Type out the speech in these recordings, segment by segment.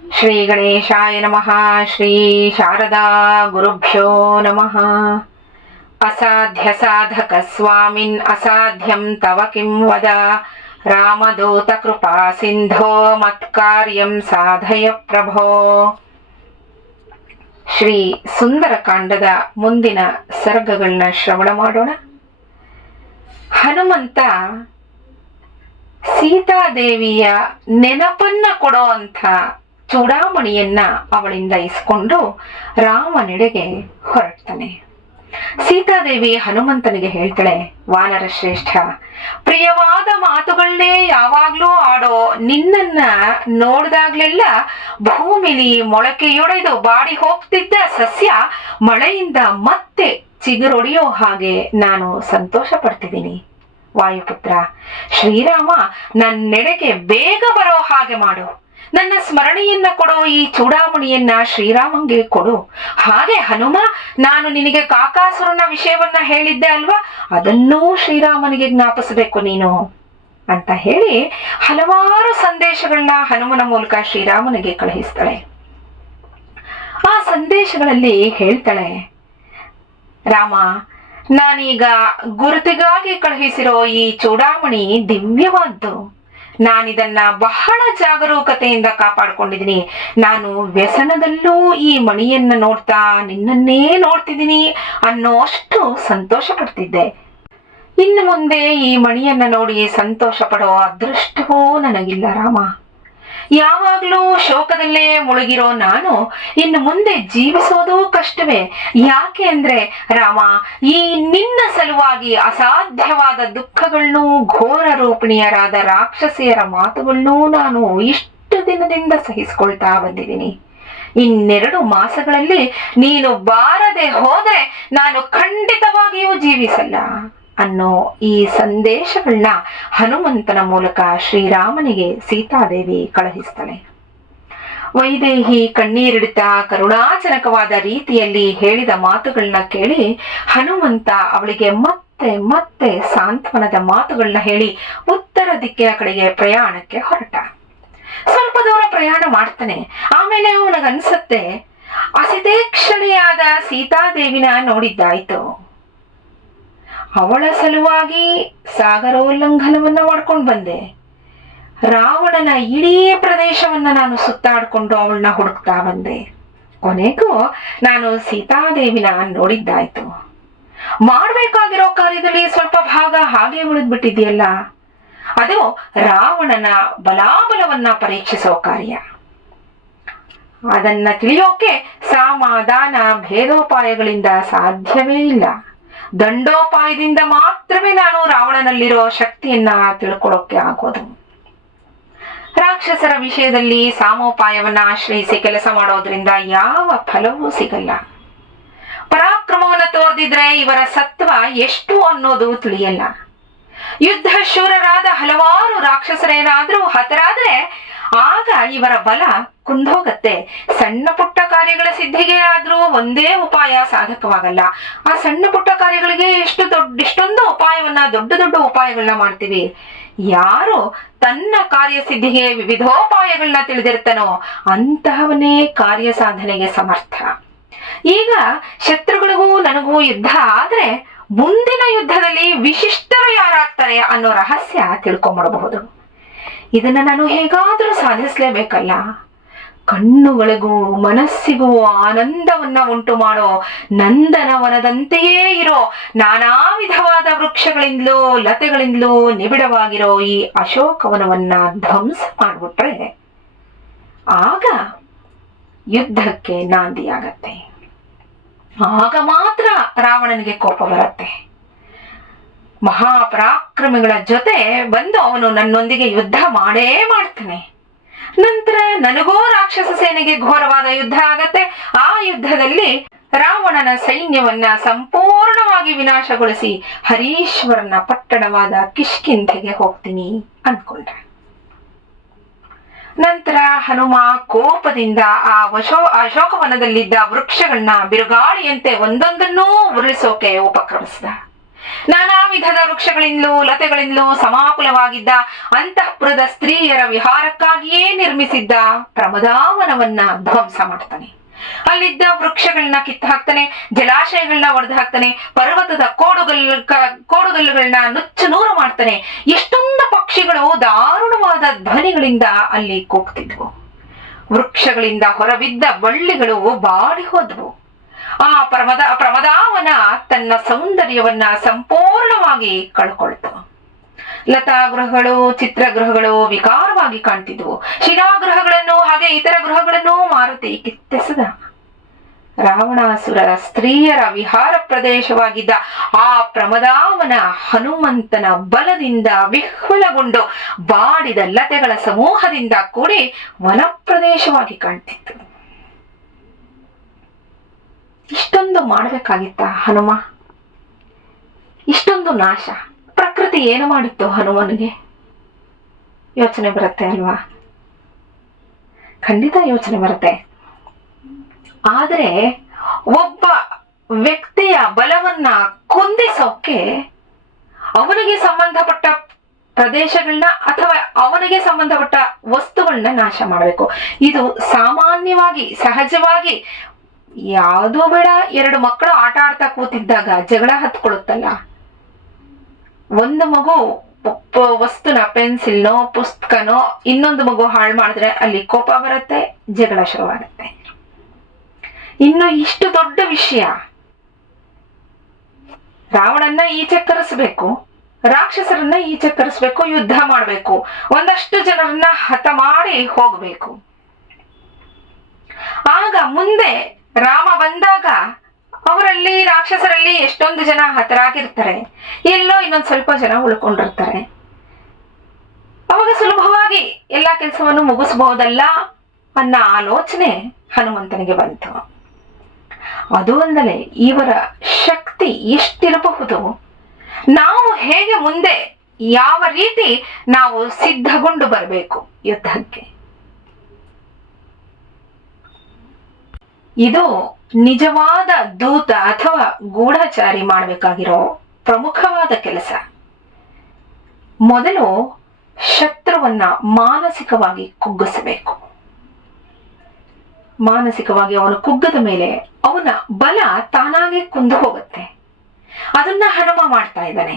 ಶ್ರೀ ಗಣೇಶಾಯ ನಮಃ. ಶ್ರೀ ಶಾರದಾ ಗುರುಭ್ಯೋ ನಮಃ. ಅಸಾಧ್ಯ ಸಾಧಕ ಸ್ವಾಮಿನ್ ಅಸಾಧ್ಯಂ ತವ ಕಿಂ ವದ. ರಾಮದೂತ ಕೃಪಾ ಸಿಂಧೋ ಮತ್ಕಾರ್ಯಂ ಸಾಧಯ ಪ್ರಭೋ. ಶ್ರೀ ಸುಂದರಕಾಂಡದ ಮುಂದಿನ ಸರ್ಗಗಳನ್ನ ಶ್ರವಣ ಮಾಡೋಣ. ಹನುಮಂತ ಸೀತಾದೇವಿಯ ನೆನಪನ್ನ ಕೊಡೋ ಅಂತ ಚೂಡಾಮಣಿಯನ್ನ ಅವಳಿಂದ ಇಸ್ಕೊಂಡು ರಾಮನೆಡೆಗೆ ಹೊರಡ್ತಾನೆ. ಸೀತಾದೇವಿ ಹನುಮಂತನಿಗೆ ಹೇಳ್ತಾಳೆ, ವಾನರ ಶ್ರೇಷ್ಠ, ಪ್ರಿಯವಾದ ಮಾತುಗಳನ್ನೇ ಯಾವಾಗ್ಲೂ ಆಡೋ ನಿನ್ನನ್ನ ನೋಡಿದಾಗ್ಲೆಲ್ಲ ಭೂಮಿಲಿ ಮೊಳಕೆಯೊಡೆದು ಬಾಡಿ ಹೋಗ್ತಿದ್ದ ಸಸ್ಯ ಮಳೆಯಿಂದ ಮತ್ತೆ ಚಿಗುರೊಡೆಯೋ ಹಾಗೆ ನಾನು ಸಂತೋಷ ಪಡ್ತಿದ್ದೀನಿ. ವಾಯುಪುತ್ರ, ಶ್ರೀರಾಮ ನನ್ನೆಡೆಗೆ ಬೇಗ ಬರೋ ಹಾಗೆ ಮಾಡು. ನನ್ನ ಸ್ಮರಣೆಯನ್ನ ಕೊಡೋ ಈ ಚೂಡಾಮಣಿಯನ್ನ ಶ್ರೀರಾಮಂಗೆ ಕೊಡು. ಹಾಗೆ ಹನುಮ, ನಾನು ನಿನಗೆ ಕಾಕಾಸುರನ ವಿಷಯವನ್ನ ಹೇಳಿದ್ದೆ ಅಲ್ವಾ, ಅದನ್ನೂ ಶ್ರೀರಾಮನಿಗೆ ಜ್ಞಾಪಿಸಬೇಕು ನೀನು ಅಂತ ಹೇಳಿ ಹಲವಾರು ಸಂದೇಶಗಳನ್ನ ಹನುಮನ ಮೂಲಕ ಶ್ರೀರಾಮನಿಗೆ ಕಳುಹಿಸ್ತಾಳೆ. ಆ ಸಂದೇಶಗಳಲ್ಲಿ ಹೇಳ್ತಾಳೆ, ರಾಮ, ನಾನೀಗ ಗುರುತಿಗಾಗಿ ಕಳುಹಿಸಿರೋ ಈ ಚೂಡಾಮಣಿ ದಿವ್ಯವಾದ್ದು. ನಾನಿದನ್ನ ಬಹಳ ಜಾಗರೂಕತೆಯಿಂದ ಕಾಪಾಡ್ಕೊಂಡಿದ್ದೀನಿ. ನಾನು ವ್ಯಸನದಲ್ಲೂ ಈ ಮಣಿಯನ್ನ ನೋಡ್ತಾ ನಿನ್ನನ್ನೇ ನೋಡ್ತಿದ್ದೀನಿ ಅನ್ನೋ ಅಷ್ಟು ಸಂತೋಷ ಪಡ್ತಿದ್ದೆ. ಇನ್ನು ಮುಂದೆ ಈ ಮಣಿಯನ್ನ ನೋಡಿ ಸಂತೋಷ ಪಡೋ ಅದೃಷ್ಟವೂ ನನಗಿಲ್ಲ ರಾಮ. ಯಾವಾಗ್ಲೂ ಶೋಕದಲ್ಲೇ ಮುಳುಗಿರೋ ನಾನು ಇನ್ನು ಮುಂದೆ ಜೀವಿಸೋದು ಕಷ್ಟವೇ. ಯಾಕೆ ಅಂದ್ರೆ ರಾಮ, ಈ ನಿನ್ನ ಸಲುವಾಗಿ ಅಸಾಧ್ಯವಾದ ದುಃಖಗಳನ್ನೂ ಘೋರ ರೂಪಿಣಿಯರಾದ ರಾಕ್ಷಸಿಯರ ಮಾತುಗಳನ್ನೂ ನಾನು ಇಷ್ಟು ದಿನದಿಂದ ಸಹಿಸಿಕೊಳ್ತಾ ಬಂದಿದ್ದೀನಿ. ಇನ್ನೆರಡು ಮಾಸಗಳಲ್ಲಿ ನೀನು ಬಾರದೆ ಹೋದ್ರೆ ನಾನು ಖಂಡಿತವಾಗಿಯೂ ಜೀವಿಸಲ್ಲ ಅನ್ನೋ ಈ ಸಂದೇಶಗಳನ್ನ ಹನುಮಂತನ ಮೂಲಕ ಶ್ರೀರಾಮನಿಗೆ ಸೀತಾದೇವಿ ಕಳುಹಿಸ್ತಾಳೆ. ವೈದೇಹಿ ಕಣ್ಣೀರಿಡುತ್ತಾ ಕರುಣಾಜನಕವಾದ ರೀತಿಯಲ್ಲಿ ಹೇಳಿದ ಮಾತುಗಳನ್ನ ಕೇಳಿ ಹನುಮಂತ ಅವಳಿಗೆ ಮತ್ತೆ ಮತ್ತೆ ಸಾಂತ್ವನದ ಮಾತುಗಳನ್ನ ಹೇಳಿ ಉತ್ತರ ದಿಕ್ಕಿನ ಕಡೆಗೆ ಪ್ರಯಾಣಕ್ಕೆ ಹೊರಟ. ಸ್ವಲ್ಪ ದೂರ ಪ್ರಯಾಣ ಮಾಡ್ತಾನೆ. ಆಮೇಲೆ ಅವನಿಗನ್ಸತ್ತೆ, ಅಸಿತೇಕ್ಷಣೆಯಾದ ಸೀತಾದೇವಿನ ನೋಡಿದ್ದಾಯ್ತು. ಅವಳ ಸಲುವಾಗಿ ಸಾಗರೋಲ್ಲಂಘನವನ್ನ ಮಾಡ್ಕೊಂಡು ಬಂದೆ. ರಾವಣನ ಇಡೀ ಪ್ರದೇಶವನ್ನ ನಾನು ಸುತ್ತಾಡ್ಕೊಂಡು ಅವಳನ್ನ ಹುಡುಕ್ತಾ ಬಂದೆ. ಕೊನೆಗೂ ನಾನು ಸೀತಾದೇವಿನ ನೋಡಿದ್ದಾಯ್ತು. ಮಾಡ್ಬೇಕಾಗಿರೋ ಕಾರ್ಯದಲ್ಲಿ ಸ್ವಲ್ಪ ಭಾಗ ಹಾಗೆ ಉಳಿದ್ಬಿಟ್ಟಿದೆಯಲ್ಲ, ಅದು ರಾವಣನ ಬಲಾಬಲವನ್ನ ಪರೀಕ್ಷಿಸೋ ಕಾರ್ಯ. ಅದನ್ನ ತಿಳಿಯೋಕೆ ಸಮಾಧಾನ ಭೇದೋಪಾಯಗಳಿಂದ ಸಾಧ್ಯವೇ ಇಲ್ಲ. ದಂಡೋಪಾಯದಿಂದ ಮಾತ್ರವೇ ನಾನು ರಾವಣನಲ್ಲಿರೋ ಶಕ್ತಿಯನ್ನ ತಿಳ್ಕೊಳ್ಳೋಕೆ ಆಗೋದು. ರಾಕ್ಷಸರ ವಿಷಯದಲ್ಲಿ ಸಾಮೋಪಾಯವನ್ನ ಆಶ್ರಯಿಸಿ ಕೆಲಸ ಮಾಡೋದ್ರಿಂದ ಯಾವ ಫಲವೂ ಸಿಗಲ್ಲ. ಪರಾಕ್ರಮವನ್ನ ತೋರ್ದಿದ್ರೆ ಇವರ ಸತ್ವ ಎಷ್ಟು ಅನ್ನೋದು ತಿಳಿಯಲ್ಲ. ಯುದ್ಧ ಶೂರರಾದ ಹಲವಾರು ರಾಕ್ಷಸರೇನಾದ್ರೂ ಹತರಾದ್ರೆ ಆಗ ಇವರ ಬಲ ಕುಂದೋಗತ್ತೆ. ಸಣ್ಣ ಪುಟ್ಟ ಕಾರ್ಯಗಳ ಸಿದ್ಧಿಗೆ ಆದ್ರೂ ಒಂದೇ ಉಪಾಯ ಸಾಧಕವಾಗಲ್ಲ. ಆ ಸಣ್ಣ ಪುಟ್ಟ ಕಾರ್ಯಗಳಿಗೆ ಎಷ್ಟೊಂದು ಉಪಾಯವನ್ನ, ದೊಡ್ಡ ದೊಡ್ಡ ಉಪಾಯಗಳನ್ನ ಮಾಡ್ತೀವಿ. ಯಾರು ತನ್ನ ಕಾರ್ಯಸಿದ್ಧಿಗೆ ವಿವಿಧೋಪಾಯಗಳನ್ನ ತಿಳಿದಿರ್ತಾನೋ ಅಂತಹವನೇ ಕಾರ್ಯ ಸಾಧನೆಗೆ ಸಮರ್ಥ. ಈಗ ಶತ್ರುಗಳಿಗೂ ನನಗೂ ಯುದ್ಧ ಆದ್ರೆ ಮುಂದಿನ ಯುದ್ಧದಲ್ಲಿ ವಿಶಿಷ್ಟರು ಯಾರಾಗ್ತಾರೆ ಅನ್ನೋ ರಹಸ್ಯ ತಿಳ್ಕೊಂಡ್ಬಿಡಬಹುದು. ಇದನ್ನ ನಾನು ಹೇಗಾದ್ರೂ ಸಾಧಿಸ್ಲೇಬೇಕಲ್ಲ. ಕಣ್ಣುಗಳಿಗೂ ಮನಸ್ಸಿಗೂ ಆನಂದವನ್ನ ಉಂಟು ಮಾಡೋ ನಂದನವನದಂತೆಯೇ ಇರೋ ನಾನಾ ವಿಧವಾದ ವೃಕ್ಷಗಳಿಂದಲೂ ಲತೆಗಳಿಂದಲೂ ನಿಬಿಡವಾಗಿರೋ ಈ ಅಶೋಕವನವನ್ನ ಧ್ವಂಸ ಮಾಡ್ಬಿಟ್ರೆ ಆಗ ಯುದ್ಧಕ್ಕೆ ನಾಂದಿಯಾಗತ್ತೆ. ಆಗ ಮಾತ್ರ ರಾವಣನಿಗೆ ಕೋಪ ಬರುತ್ತೆ. ಮಹಾಪರಾಕ್ರಮಿಗಳ ಜೊತೆ ಬಂದು ಅವನು ನನ್ನೊಂದಿಗೆ ಯುದ್ಧ ಮಾಡೇ ಮಾಡ್ತಾನೆ. ನಂತರ ನನಗೋ ರಾಕ್ಷಸ ಸೇನೆಗೆ ಘೋರವಾದ ಯುದ್ಧ ಆಗತ್ತೆ. ಆ ಯುದ್ಧದಲ್ಲಿ ರಾವಣನ ಸೈನ್ಯವನ್ನ ಸಂಪೂರ್ಣವಾಗಿ ವಿನಾಶಗೊಳಿಸಿ ಹರೀಶ್ವರನ ಪಟ್ಟಣವಾದ ಕಿಷ್ಕಿಂಧೆಗೆ ಹೋಗ್ತೀನಿ ಅನ್ಕೊಂಡ. ನಂತರ ಹನುಮ ಕೋಪದಿಂದ ಆ ಅಶೋಕವನದಲ್ಲಿದ್ದ ವೃಕ್ಷಗಳನ್ನ ಬಿರುಗಾಳಿಯಂತೆ ಒಂದೊಂದನ್ನೂ ಉರುಳಿಸೋಕೆ ಉಪಕ್ರಮಿಸಿದ. ನಾನಾ ವಿಧದ ವೃಕ್ಷಗಳಿಂದಲೂ ಲತೆಗಳಿಂದಲೂ ಸಮಾಕುಲವಾಗಿದ್ದ ಅಂತಃಪುರದ ಸ್ತ್ರೀಯರ ವಿಹಾರಕ್ಕಾಗಿಯೇ ನಿರ್ಮಿಸಿದ್ದ ಪ್ರಮದಾವನವನ್ನ ಧ್ವಂಸ ಮಾಡ್ತಾನೆ. ಅಲ್ಲಿದ್ದ ವೃಕ್ಷಗಳನ್ನ ಕಿತ್ತು ಹಾಕ್ತಾನೆ, ಜಲಾಶಯಗಳನ್ನ ಒಡೆದು ಹಾಕ್ತಾನೆ, ಪರ್ವತದ ಕೋಡುಗಲ್ಲುಗಳನ್ನ ನುಚ್ಚು ನೂರು ಮಾಡ್ತಾನೆ. ಎಷ್ಟೊಂದು ಪಕ್ಷಿಗಳು ದಾರುಣವಾದ ಧ್ವನಿಗಳಿಂದ ಅಲ್ಲಿ ಕೂಗ್ತಿದ್ವು. ವೃಕ್ಷಗಳಿಂದ ಹೊರಬಿದ್ದ ಬಳ್ಳಿಗಳು ಬಾಡಿ ಹೋದ್ವು. ಆ ಪ್ರಮದಾವನ ತನ್ನ ಸೌಂದರ್ಯವನ್ನ ಸಂಪೂರ್ಣವಾಗಿ ಕಳ್ಕೊಳ್ತು. ಲತಾಗೃಹಗಳು, ಚಿತ್ರಗೃಹಗಳು ವಿಕಾರವಾಗಿ ಕಾಣ್ತಿದ್ವು. ಶಿಲಾಗೃಹಗಳನ್ನು ಹಾಗೆ ಇತರ ಗೃಹಗಳನ್ನು ಮಾರುತಿ ಕಿತ್ತೆಸೆದ. ರಾವಣಾಸುರ ಸ್ತ್ರೀಯರ ವಿಹಾರ ಪ್ರದೇಶವಾಗಿದ್ದ ಆ ಪ್ರಮದಾವನ ಹನುಮಂತನ ಬಲದಿಂದ ವಿಹ್ವಲಗೊಂಡು ಬಾಡಿದ ಲತೆಗಳ ಸಮೂಹದಿಂದ ಕೂಡಿ ವನಪ್ರದೇಶವಾಗಿ ಕಾಣ್ತಿತ್ತು. ಇಷ್ಟೊಂದು ಮಾಡಬೇಕಾಗಿತ್ತ ಹನುಮ? ಇಷ್ಟೊಂದು ನಾಶ ಪ್ರಕೃತಿ ಏನು ಮಾಡಿತ್ತು ಹನುಮನಿಗೆ? ಯೋಚನೆ ಬರುತ್ತೆ ಅಲ್ವಾ? ಖಂಡಿತ ಯೋಚನೆ ಬರುತ್ತೆ. ಆದರೆ ಒಬ್ಬ ವ್ಯಕ್ತಿಯ ಬಲವನ್ನ ಕುಂದಿಸೋಕೆ ಅವನಿಗೆ ಸಂಬಂಧಪಟ್ಟ ಪ್ರದೇಶಗಳನ್ನ ಅಥವಾ ಅವನಿಗೆ ಸಂಬಂಧಪಟ್ಟ ವಸ್ತುಗಳನ್ನ ನಾಶ ಮಾಡಬೇಕು. ಇದು ಸಾಮಾನ್ಯವಾಗಿ ಸಹಜವಾಗಿ ಯಾವುದೋ ಬೇಡ, ಎರಡು ಮಕ್ಕಳು ಆಟ ಆಡ್ತಾ ಕೂತಿದ್ದಾಗ ಜಗಳ ಹತ್ಕೊಳ್ಳುತ್ತಲ್ಲ, ಒಂದು ಮಗು ವಸ್ತುನ ಪೆನ್ಸಿಲ್ನೋ ಪುಸ್ತಕನೋ ಇನ್ನೊಂದು ಮಗು ಹಾಳು ಮಾಡಿದ್ರೆ ಅಲ್ಲಿ ಕೋಪ ಬರುತ್ತೆ, ಜಗಳ ಶುರುವಾಗುತ್ತೆ. ಇನ್ನು ಇಷ್ಟು ದೊಡ್ಡ ವಿಷಯ, ರಾವಣನ್ನ ಈಚೆ ಕರೆಸಬೇಕು, ರಾಕ್ಷಸರನ್ನ ಈಚೆ ಕರೆಸಬೇಕು, ಯುದ್ಧ ಮಾಡಬೇಕು, ಒಂದಷ್ಟು ಜನರನ್ನ ಹತ ಮಾಡಿ ಹೋಗ್ಬೇಕು. ಆಗ ಮುಂದೆ ರಾಮ ಬಂದಾಗ ಅವರಲ್ಲಿ ರಾಕ್ಷಸರಲ್ಲಿ ಎಷ್ಟೊಂದು ಜನ ಹತರಾಗಿರ್ತಾರೆ, ಎಲ್ಲೋ ಇನ್ನೊಂದು ಸ್ವಲ್ಪ ಜನ ಉಳ್ಕೊಂಡಿರ್ತಾರೆ. ಅವಾಗ ಸುಲಭವಾಗಿ ಎಲ್ಲಾ ಕೆಲಸವನ್ನು ಮುಗಿಸಬಹುದಲ್ಲ ಅನ್ನೋ ಆಲೋಚನೆ ಹನುಮಂತನಿಗೆ ಬಂತು. ಅದು ಅಲ್ಲದೆ ಇವರ ಶಕ್ತಿ ಎಷ್ಟಿರಬಹುದು, ನಾವು ಹೇಗೆ ಮುಂದೆ ಯಾವ ರೀತಿ ನಾವು ಸಿದ್ಧಗೊಂಡು ಬರಬೇಕು ಯುದ್ಧಕ್ಕೆ, ಇದು ನಿಜವಾದ ದೂತ ಅಥವಾ ಗೂಢಚಾರಿ ಮಾಡಬೇಕಾಗಿರೋ ಪ್ರಮುಖವಾದ ಕೆಲಸ. ಮೊದಲು ಶತ್ರುವನ್ನ ಮಾನಸಿಕವಾಗಿ ಕುಗ್ಗಿಸಬೇಕು. ಮಾನಸಿಕವಾಗಿ ಅವನು ಕುಗ್ಗದ ಮೇಲೆ ಅವನ ಬಲ ತಾನಾಗೆ ಕುಂದು ಹೋಗುತ್ತೆ. ಅದನ್ನ ಹನುಮ ಮಾಡ್ತಾ ಇದ್ದಾನೆ.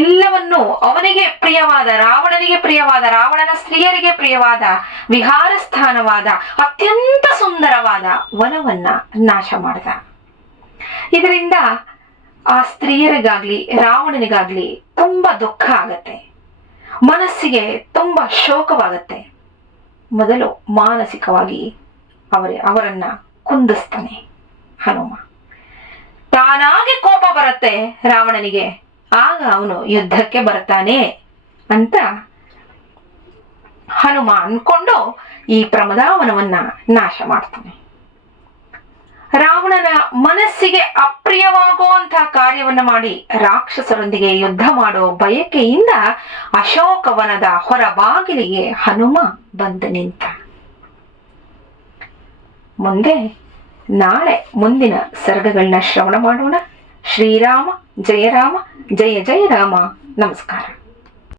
ಎಲ್ಲವನ್ನು ಅವನಿಗೆ ಪ್ರಿಯವಾದ, ರಾವಣನಿಗೆ ಪ್ರಿಯವಾದ, ರಾವಣನ ಸ್ತ್ರೀಯರಿಗೆ ಪ್ರಿಯವಾದ, ವಿಹಾರ ಸ್ಥಾನವಾದ, ಅತ್ಯಂತ ಸುಂದರವಾದ ವನವನ್ನ ನಾಶ ಮಾಡಿದ. ಇದರಿಂದ ಆ ಸ್ತ್ರೀಯರಿಗಾಗ್ಲಿ ರಾವಣನಿಗಾಗ್ಲಿ ತುಂಬಾ ದುಃಖ ಆಗತ್ತೆ, ಮನಸ್ಸಿಗೆ ತುಂಬಾ ಶೋಕವಾಗತ್ತೆ. ಮೊದಲು ಮಾನಸಿಕವಾಗಿ ಅವರನ್ನ ಕುಂದಿಸ್ತಾನೆ ಹನುಮ. ತಾನಾಗೆ ಕೋಪ ಬರುತ್ತೆ ರಾವಣನಿಗೆ, ಆಗ ಅವನು ಯುದ್ಧಕ್ಕೆ ಬರ್ತಾನೆ ಅಂತ ಹನುಮ ಅನ್ಕೊಂಡು ಈ ಪ್ರಮದಾವನವನ್ನ ನಾಶ ಮಾಡ್ತಾನೆ. ರಾವಣನ ಮನಸ್ಸಿಗೆ ಅಪ್ರಿಯವಾಗುವಂತ ಕಾರ್ಯವನ್ನ ಮಾಡಿ ರಾಕ್ಷಸರೊಂದಿಗೆ ಯುದ್ಧ ಮಾಡೋ ಬಯಕೆಯಿಂದ ಅಶೋಕವನದ ಹೊರಬಾಗಿಲಿಗೆ ಹನುಮ ಬಂದು ನಿಂತ. ನಾಳೆ ಮುಂದಿನ ಸರ್ಗಗಳನ್ನ ಶ್ರವಣ ಮಾಡೋಣ. ಶ್ರೀರಾಮ ಜಯ ರಾಮ, ಜಯ ಜಯ ರಾಮ. ನಮಸ್ಕಾರ.